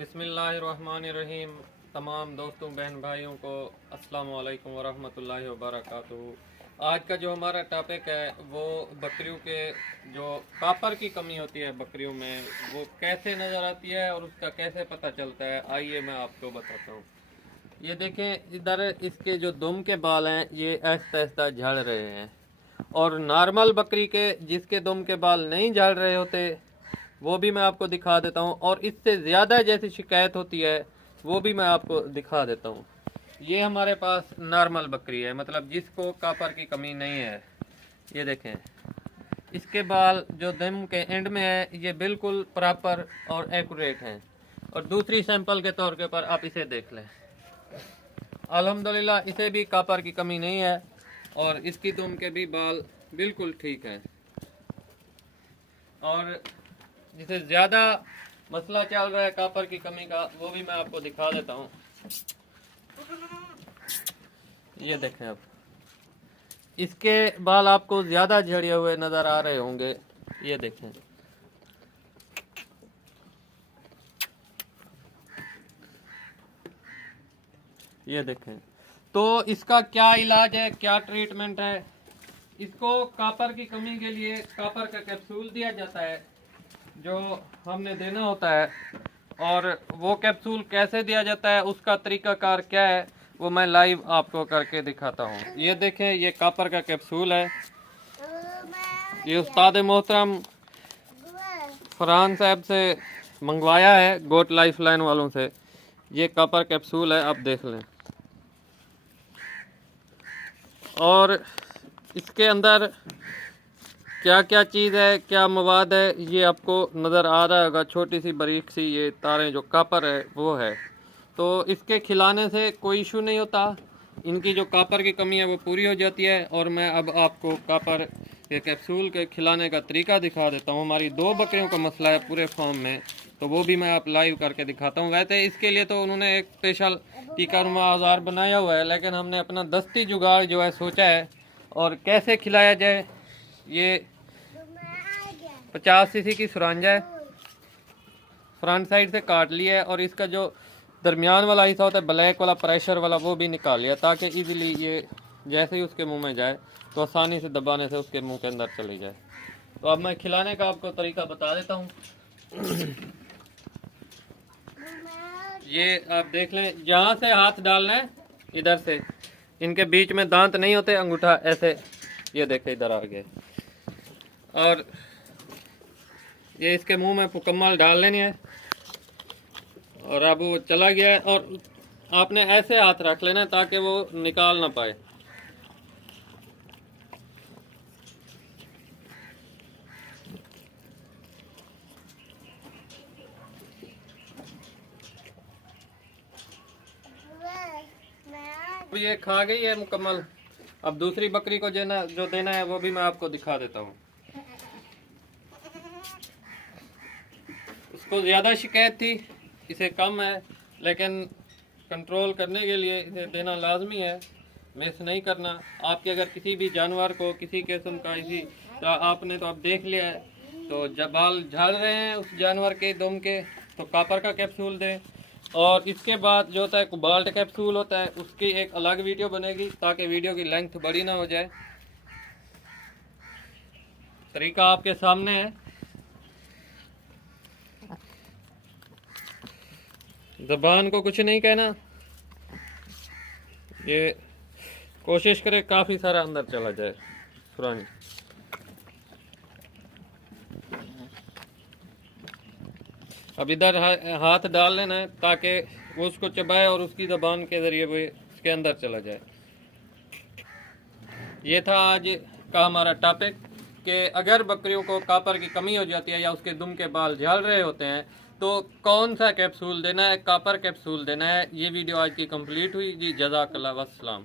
बिस्मिल्लाहिर्रहमानिर्रहीम। तमाम दोस्तों बहन भाइयों को अस्सलामु अलैकुम वरहमतुल्लाहि वबरकातुहू। आज का जो हमारा टॉपिक है वो बकरियों के जो कॉपर की कमी होती है बकरियों में वो कैसे नज़र आती है और उसका कैसे पता चलता है, आइए मैं आपको बताता हूँ। ये देखें, इधर इसके जो दुम के बाल हैं ये आहिस्ता आहिस्ता झड़ रहे हैं, और नॉर्मल बकरी के जिसके दुम के बाल नहीं झड़ रहे होते वो भी मैं आपको दिखा देता हूँ, और इससे ज़्यादा जैसी शिकायत होती है वो भी मैं आपको दिखा देता हूँ। ये हमारे पास नॉर्मल बकरी है, मतलब जिसको कॉपर की कमी नहीं है। ये देखें, इसके बाल जो दम के एंड में है ये बिल्कुल प्रॉपर और एक्यूरेट हैं। और दूसरी सैंपल के तौर के ऊपर आप इसे देख लें, अल्हम्दुलिल्लाह इसे भी कॉपर की कमी नहीं है, और इसकी दुम के भी बाल बिल्कुल ठीक हैं। और जिसे ज़्यादा मसला चल रहा है कॉपर की कमी का वो भी मैं आपको दिखा देता हूँ। ये देखें, अब इसके बाल आपको ज़्यादा झड़े हुए नज़र आ रहे होंगे। ये देखें, ये देखें। तो इसका क्या इलाज है, क्या ट्रीटमेंट है? इसको कॉपर की कमी के लिए कॉपर का कैप्सूल दिया जाता है जो हमने देना होता है, और वो कैप्सूल कैसे दिया जाता है उसका तरीकाकार क्या है वो मैं लाइव आपको करके दिखाता हूँ। ये देखें, ये कॉपर का कैप्सूल है। ये उस्ताद मोहतरम फरहान साहब से मंगवाया है, गोट लाइफ लाइन वालों से। ये कॉपर कैप्सूल है, आप देख लें। और इसके अंदर क्या क्या चीज़ है, क्या मवाद है, ये आपको नज़र आ रहा होगा। छोटी सी बारीक सी ये तारें जो कॉपर है वो है। तो इसके खिलाने से कोई इशू नहीं होता, इनकी जो कॉपर की कमी है वो पूरी हो जाती है। और मैं अब आपको कॉपर के कैप्सूल के खिलाने का तरीका दिखा देता हूँ। हमारी 2 बकरियों का मसला है पूरे फार्म में, तो वो भी मैं आप लाइव करके दिखाता हूँ। वैसे इसके लिए तो उन्होंने एक स्पेशल टीका नुमा औजार बनाया हुआ है, लेकिन हमने अपना दस्ती जुगाड़ जो है सोचा है। और कैसे खिलाया जाए, ये 50 सीसी की सुरांजा है, फ्रंट साइड से काट लिया है, और इसका जो दरमियान वाला हिस्सा होता है ब्लैक वाला प्रेशर वाला वो भी निकाल लिया, ताकि इजीली ये जैसे ही उसके मुंह में जाए तो आसानी से दबाने से उसके मुंह के अंदर चली जाए। तो अब मैं खिलाने का आपको तरीका बता देता हूँ। ये आप देख लें, जहाँ से हाथ डालना है इधर से, इनके बीच में दांत नहीं होते, अंगूठा ऐसे, ये देखे इधर आ गए, और ये इसके मुंह में मुकम्मल डाल लेनी है। और अब वो चला गया है, और आपने ऐसे हाथ रख लेना है ताकि वो निकाल ना पाए। अब ये खा गई है मुकम्मल। अब दूसरी बकरी को जो देना है वो भी मैं आपको दिखा देता हूँ। उसको ज़्यादा शिकायत थी, इसे कम है, लेकिन कंट्रोल करने के लिए इसे देना लाजमी है, मिस नहीं करना। आपके अगर किसी भी जानवर को किसी किस्म का इसी आपने तो आप देख लिया है, तो जब बाल झड़ रहे हैं उस जानवर के दुम के, तो कॉपर का कैप्सूल दें। और इसके बाद जो होता है कोबाल्ट कैप्सूल होता है, उसकी एक अलग वीडियो बनेगी ताकि वीडियो की लेंथ बड़ी ना हो जाए। तरीका आपके सामने है। ज़बान को कुछ नहीं कहना, ये कोशिश करे काफ़ी सारा अंदर चला जाए सुरांग। अब इधर हाथ डाल लेना है ताकि वो उसको चबाए और उसकी ज़बान के ज़रिए वो इसके अंदर चला जाए। ये था आज का हमारा टॉपिक कि अगर बकरियों को कॉपर की कमी हो जाती है या उसके दुम के बाल झड़ रहे होते हैं तो कौन सा कैप्सूल देना है, कॉपर कैप्सूल देना है। ये वीडियो आज की कंप्लीट हुई जी। जज़ाकल्लाह वस्सलाम।